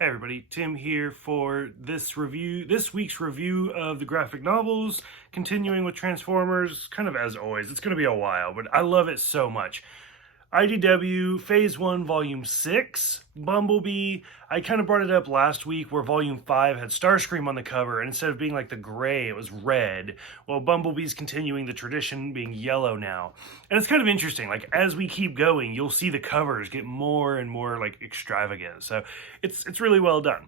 Hey everybody, Tim here for this week's review of the graphic novels, continuing with Transformers, kind of as always. It's going to be a while, but I love it so much. IDW Phase 1 Volume 6, Bumblebee. I kind of brought it up last week where Volume 5 had Starscream on the cover, and instead of being like the gray, it was red. Well, Bumblebee's continuing the tradition, being yellow now. And it's kind of interesting, like as we keep going, you'll see the covers get more and more like extravagant. So it's really well done.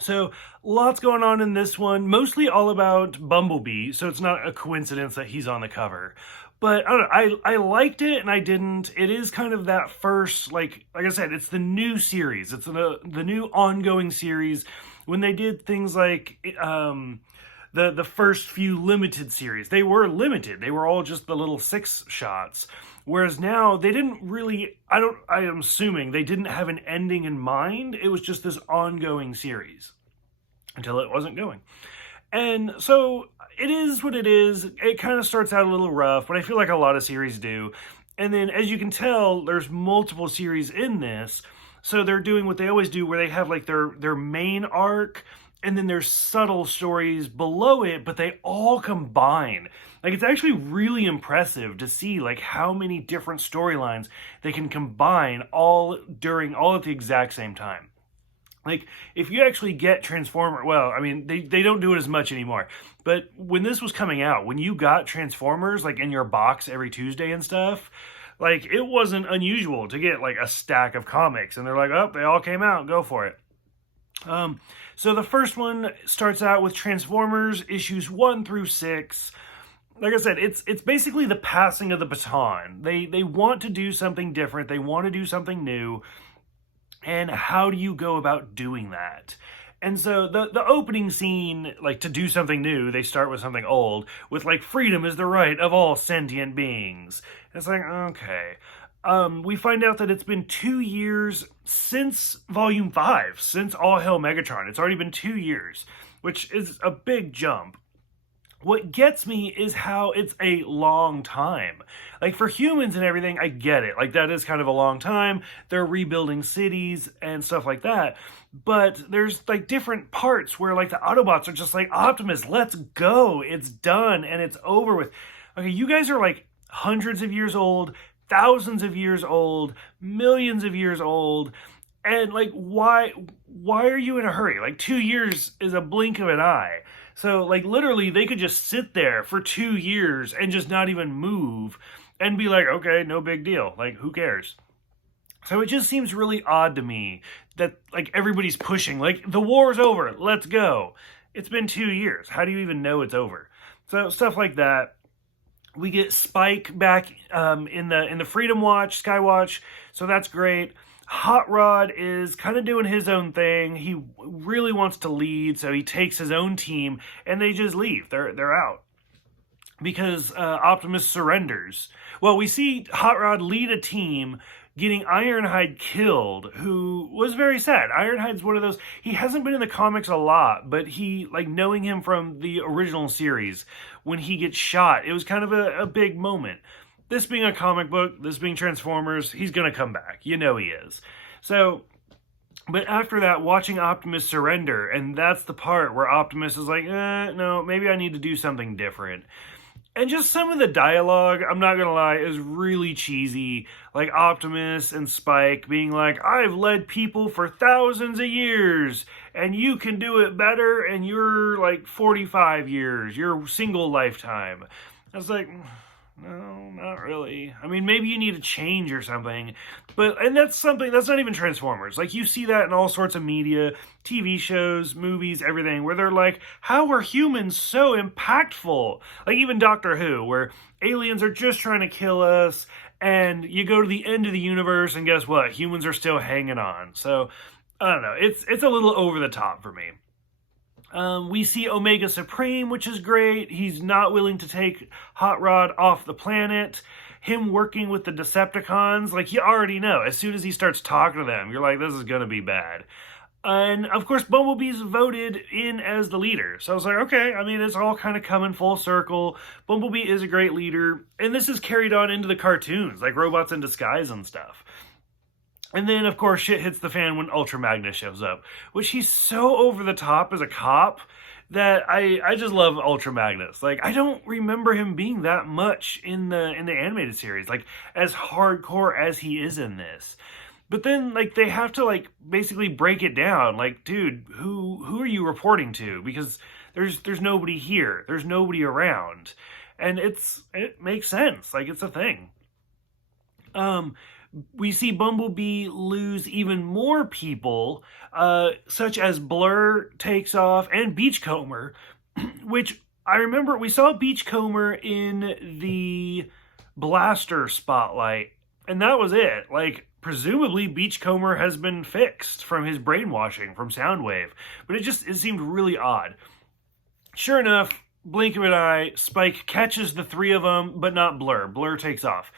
So lots going on in this one, mostly all about Bumblebee, so it's not a coincidence that he's on the cover. But I don't know, I liked it and I didn't. It is kind of that first, like I said, it's the new series. It's the new ongoing series. When they did things like the first few limited series, they were limited. They were all just the little 6 shots. Whereas now they didn't really, I am assuming they didn't have an ending in mind. It was just this ongoing series until it wasn't going. And so it is what it is. It kind of starts out a little rough, but I feel like a lot of series do. And then as you can tell, there's multiple series in this. So they're doing what they always do, where they have like their main arc, and then there's subtle stories below it, but they all combine. Like, it's actually really impressive to see like how many different storylines they can combine all at the exact same time. Like, if you actually get Transformer, well, I mean, they don't do it as much anymore. But when this was coming out, when you got Transformers, like, in your box every Tuesday and stuff, like, it wasn't unusual to get, like, a stack of comics. And they're like, oh, they all came out, go for it. So the first one starts out with Transformers issues 1 through 6. Like I said, it's basically the passing of the baton. They want to do something different. They want to do something new. And how do you go about doing that? And so the opening scene, like, to do something new, they start with something old, with like, freedom is the right of all sentient beings. And it's like, okay. We find out that it's been 2 years since Volume 5, since All Hail Megatron. It's already been 2 years, which is a big jump. What gets me is how it's a long time. Like, for humans and everything, I get it. Like, that is kind of a long time. They're rebuilding cities and stuff like that. But there's, like, different parts where, like, the Autobots are just like, Optimus, let's go. It's done and it's over with. Okay, you guys are, like, hundreds of years old, thousands of years old, millions of years old. And, like, why are you in a hurry? Like, 2 years is a blink of an eye. So, like, literally, they could just sit there for 2 years and just not even move and be like, okay, no big deal. Like, who cares? So it just seems really odd to me that, like, everybody's pushing. Like, the war's over. Let's go. It's been 2 years. How do you even know it's over? So, stuff like that. We get Spike back in the Freedom Watch, Skywatch. So that's great. Hot Rod is kind of doing his own thing. He really wants to lead, so he takes his own team, and they just leave. They're out. Because Optimus surrenders. Well, we see Hot Rod lead a team, getting Ironhide killed, who was very sad. Ironhide's one of those, he hasn't been in the comics a lot, but he, like, knowing him from the original series, when he gets shot, it was kind of a big moment. This being a comic book, this being Transformers, he's going to come back. You know he is. So, but after that, watching Optimus surrender, and that's the part where Optimus is like, no, maybe I need to do something different. And just some of the dialogue, I'm not going to lie, is really cheesy. Like Optimus and Spike being like, I've led people for thousands of years, and you can do it better, and you're like 45 years, your single lifetime. I was like, no, not really. I mean, maybe you need to change or something. And that's not even Transformers. Like, you see that in all sorts of media, TV shows, movies, everything, where they're like, how are humans so impactful? Like, even Doctor Who, where aliens are just trying to kill us, and you go to the end of the universe, and guess what? Humans are still hanging on. So, I don't know. It's a little over the top for me. We see Omega Supreme, which is great. He's not willing to take Hot Rod off the planet. Him working with the Decepticons, like, you already know. As soon as he starts talking to them, you're like, this is going to be bad. And, of course, Bumblebee's voted in as the leader. So I was like, okay, I mean, it's all kind of coming full circle. Bumblebee is a great leader. And this is carried on into the cartoons, like Robots in Disguise and stuff. And then, of course, shit hits the fan when Ultra Magnus shows up, which he's so over the top as a cop that I just love Ultra Magnus. Like, I don't remember him being that much in the animated series, like as hardcore as he is in this. But then, like, they have to, like, basically break it down. Like, dude, who are you reporting to? Because there's nobody here. There's nobody around. And it makes sense. Like, it's a thing. We see Bumblebee lose even more people, such as Blur takes off and Beachcomber, which I remember we saw Beachcomber in the Blaster spotlight, and that was it. Like, presumably Beachcomber has been fixed from his brainwashing from Soundwave, but it seemed really odd. Sure enough, blink of an eye, Spike catches the three of them, but not Blur. Blur takes off.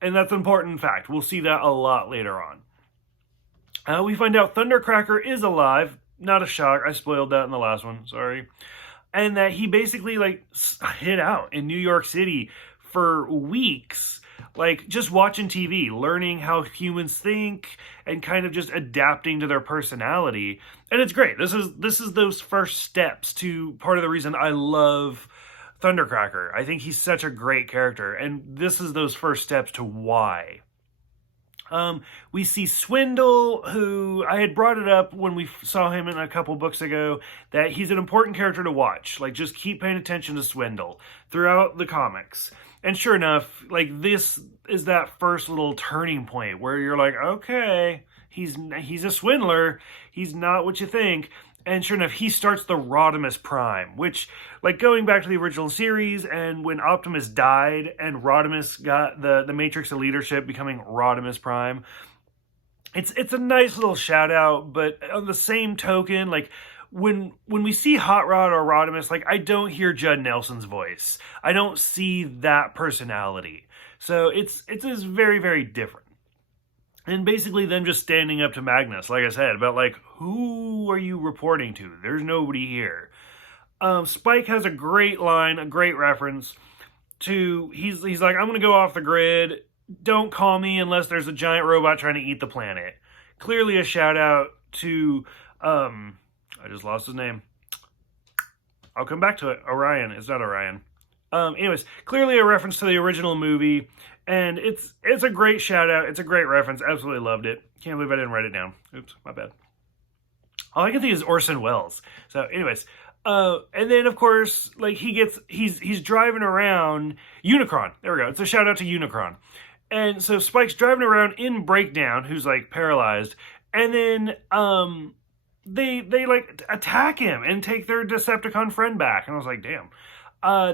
And that's an important fact. We'll see that a lot later on. We find out Thundercracker is alive. Not a shock. I spoiled that in the last one. Sorry. And that he basically, like, hid out in New York City for weeks. Like, just watching TV, learning how humans think, and kind of just adapting to their personality. And it's great. This is those first steps to part of the reason I love Thundercracker. I think he's such a great character, and this is those first steps to why. We see Swindle, who I had brought it up when we saw him in a couple books ago, that he's an important character to watch. Like, just keep paying attention to Swindle throughout the comics. And sure enough, like, this is that first little turning point where you're like, okay, he's a swindler. He's not what you think. And sure enough, he starts the Rodimus Prime, which, like, going back to the original series, and when Optimus died and Rodimus got the Matrix of Leadership, becoming Rodimus Prime, it's a nice little shout out. But on the same token, like, when we see Hot Rod or Rodimus, like, I don't hear Judd Nelson's voice. I don't see that personality. So it's very, very different. And basically them just standing up to Magnus, like I said, about, like, who are you reporting to? There's nobody here. Spike has a great line, a great reference to, he's like, I'm going to go off the grid. Don't call me unless there's a giant robot trying to eat the planet. Clearly a shout out to, I just lost his name. I'll come back to it. Orion. It's not Orion. Anyways, clearly a reference to the original movie. And it's a great shout out. It's a great reference. Absolutely loved it. Can't believe I didn't write it down. Oops, my bad. All I can think is Orson Welles. So anyways, and then of course, like, he's driving around Unicron. There we go. It's a shout out to Unicron. And so Spike's driving around in Breakdown, who's, like, paralyzed, and then they like attack him and take their Decepticon friend back. And I was like, damn.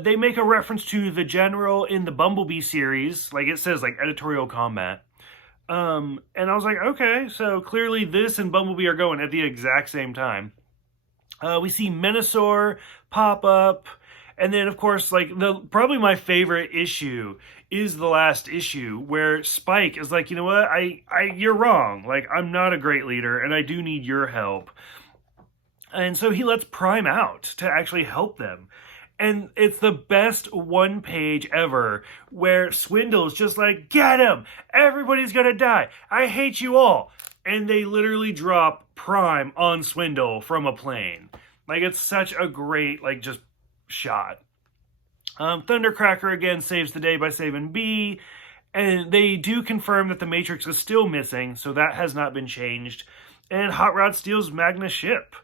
They make a reference to the General in the Bumblebee series. Like, it says, like, editorial combat. And I was like, okay, so clearly this and Bumblebee are going at the exact same time. We see Menasor pop up. And then, of course, like, probably my favorite issue is the last issue where Spike is like, you know what? You're wrong. Like, I'm not a great leader and I do need your help. And so he lets Prime out to actually help them. And it's the best one page ever where Swindle's just like, get him! Everybody's gonna die! I hate you all! And they literally drop Prime on Swindle from a plane. Like, it's such a great, like, just shot. Thundercracker again saves the day by saving B. And they do confirm that the Matrix is still missing, so that has not been changed. And Hot Rod steals Magnus' ship.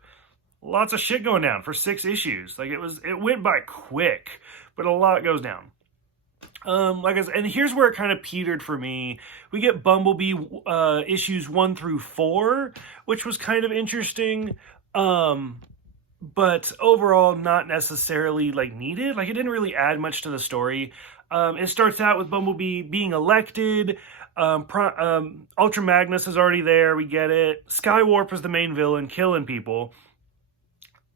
Lots of shit going down for 6 issues. Like, it went by quick, but a lot goes down. Like I said, and here's where it kind of petered for me. We get Bumblebee issues 1 through 4, which was kind of interesting, but overall not necessarily, like, needed. Like, it didn't really add much to the story. It starts out with Bumblebee being elected. Ultra Magnus is already there. We get it. Skywarp is the main villain, killing people.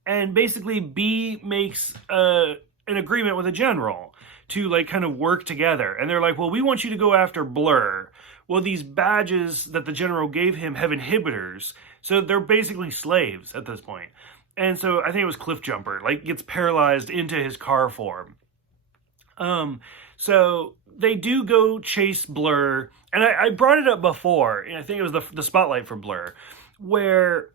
And basically, B makes an agreement with a general to, like, kind of work together. And they're like, well, we want you to go after Blur. Well, these badges that the general gave him have inhibitors. So they're basically slaves at this point. And so I think it was Cliffjumper, like, gets paralyzed into his car form. So they do go chase Blur, and I brought it up before, and I think it was the spotlight for Blur, where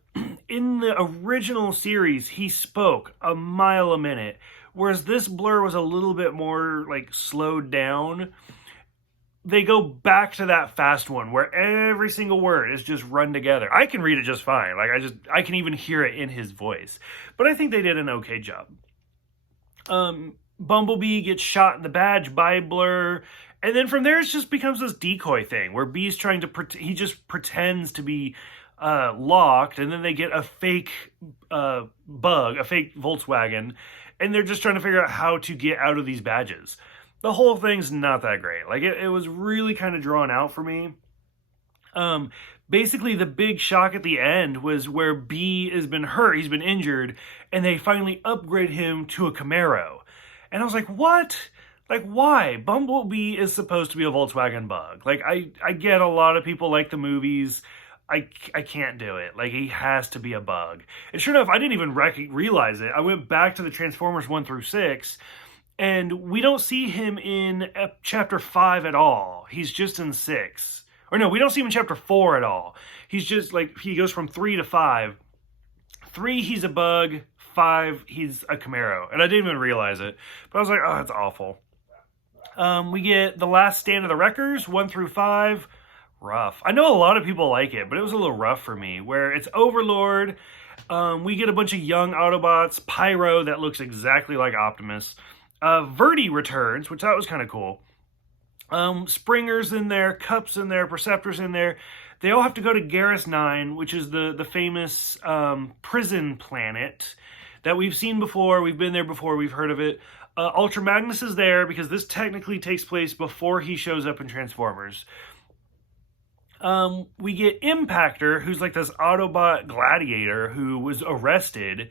in the original series he spoke a mile a minute, whereas this Blur was a little bit more like slowed down. They go back to that fast one where every single word is just run together. I can read it just fine. Like I can even hear it in his voice. But I think they did an okay job. Bumblebee gets shot in the badge by Blur, and then from there it just becomes this decoy thing where Bee's trying to he just pretends to be locked, and then they get a fake bug, a fake Volkswagen, and they're just trying to figure out how to get out of these badges. The whole thing's not that great. Like, it was really kind of drawn out for me. Basically, the big shock at the end was where B has been hurt, he's been injured, and they finally upgrade him to a Camaro. And I was like, what? Like, why? Bumblebee is supposed to be a Volkswagen bug. Like, I get a lot of people like the movies. I can't do it. Like, he has to be a bug. And sure enough, I didn't even realize it. I went back to the Transformers 1 through 6, and we don't see him in chapter 5 at all. He's just in 6. Or no, we don't see him in chapter 4 at all. He's just like, he goes from 3 to 5. 3, he's a bug. 5, he's a Camaro. And I didn't even realize it. But I was like, oh, that's awful. We get The Last Stand of the Wreckers, 1 through 5. Rough. I know a lot of people like it, but it was a little rough for me. Where it's Overlord. We get a bunch of young Autobots. Pyro, that looks exactly like Optimus. Verdi returns, which that was kind of cool. Springer's in there, Cup's in there, Perceptor's in there. They all have to go to Garrus 9, which is the famous prison planet that we've seen before. We've been there before. We've heard of it. Ultra Magnus is there because this technically takes place before he shows up in Transformers. We get Impactor, who's like this Autobot gladiator who was arrested.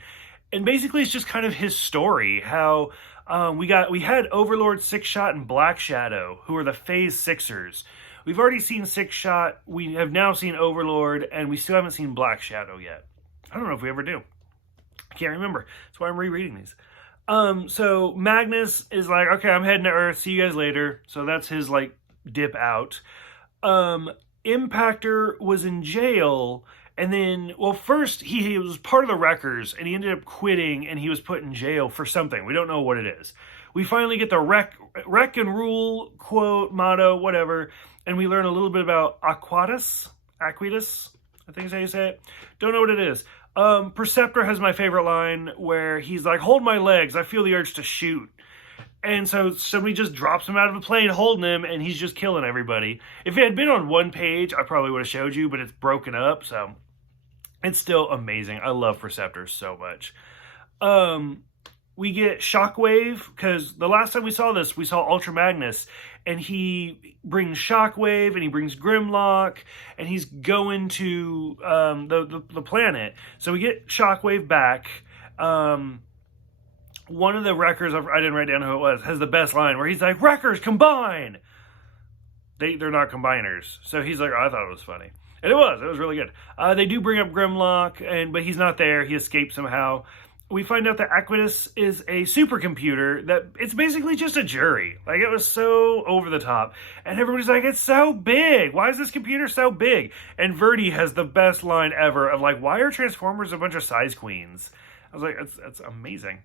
And basically it's just kind of his story, how we had Overlord, Six Shot, and Black Shadow, who are the Phase Sixers. We've already seen Six Shot, we have now seen Overlord, and we still haven't seen Black Shadow yet. I don't know if we ever do. I can't remember. That's why I'm rereading these. So Magnus is like, okay, I'm heading to Earth, see you guys later. So that's his, like, dip out. Impactor was in jail, and then, well, first he was part of the Wreckers, and he ended up quitting, and he was put in jail for something. We don't know what it is. We finally get the wreck and rule quote, motto, whatever, and we learn a little bit about Aquitas, I think is how you say it. Don't know what it is. Perceptor has my favorite line where he's like, hold my legs, I feel the urge to shoot. And so somebody just drops him out of a plane holding him, and he's just killing everybody. If it had been on one page, I probably would have showed you, but it's broken up, so it's still amazing. I love Perceptor so much. We get Shockwave, because the last time we saw this, we saw Ultra Magnus, and he brings Shockwave, and he brings Grimlock, and he's going to the planet. So we get Shockwave back. One of the Wreckers, I didn't write down who it was, has the best line where he's like, Wreckers, combine! They're not combiners. So he's like, oh, I thought it was funny. And it was really good. They do bring up Grimlock, but he's not there. He escaped somehow. We find out that Aquitas is a supercomputer that it's basically just a jury. Like, it was so over the top. And everybody's like, it's so big. Why is this computer so big? And Verdi has the best line ever of like, why are Transformers a bunch of size queens? I was like, that's amazing.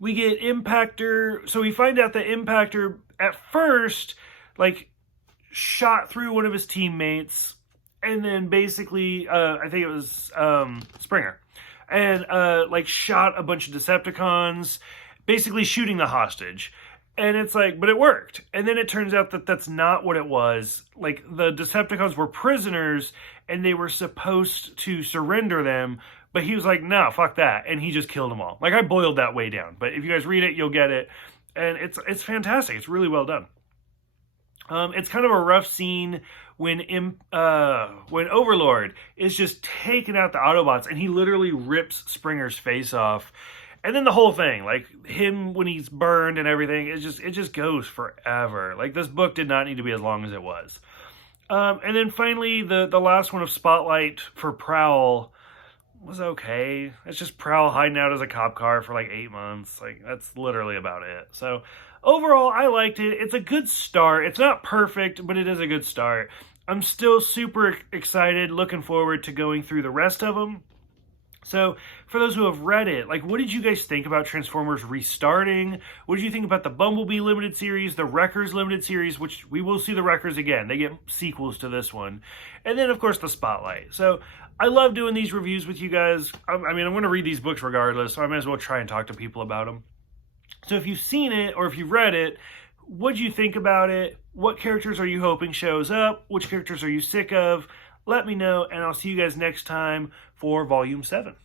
We get Impactor. So we find out that Impactor at first, like, shot through one of his teammates, and then basically, I think it was Springer, and like shot a bunch of Decepticons, basically shooting the hostage. And it's like, but it worked. And then it turns out that that's not what it was. Like, the Decepticons were prisoners, and they were supposed to surrender them. But he was like, no, fuck that. And he just killed them all. Like, I boiled that way down. But if you guys read it, you'll get it. And it's fantastic. It's really well done. It's kind of a rough scene when Overlord is just taking out the Autobots. And he literally rips Springer's face off. And then the whole thing, like him when he's burned and everything, it just goes forever. Like, this book did not need to be as long as it was. And then finally, the last one of Spotlight for Prowl. was okay. It's just Prowl hiding out as a cop car for like 8 months. Like, that's literally about it. So, overall, I liked it. It's a good start. It's not perfect, but it is a good start. I'm still super excited, looking forward to going through the rest of them. So, for those who have read it, like, what did you guys think about Transformers restarting? What did you think about the Bumblebee limited series, the Wreckers limited series, which we will see the Wreckers again. They get sequels to this one. And then, of course, the Spotlight. So, I love doing these reviews with you guys. I mean, I'm going to read these books regardless, so I might as well try and talk to people about them. So, if you've seen it or if you've read it, what do you think about it? What characters are you hoping shows up? Which characters are you sick of? Let me know, and I'll see you guys next time for Volume 7.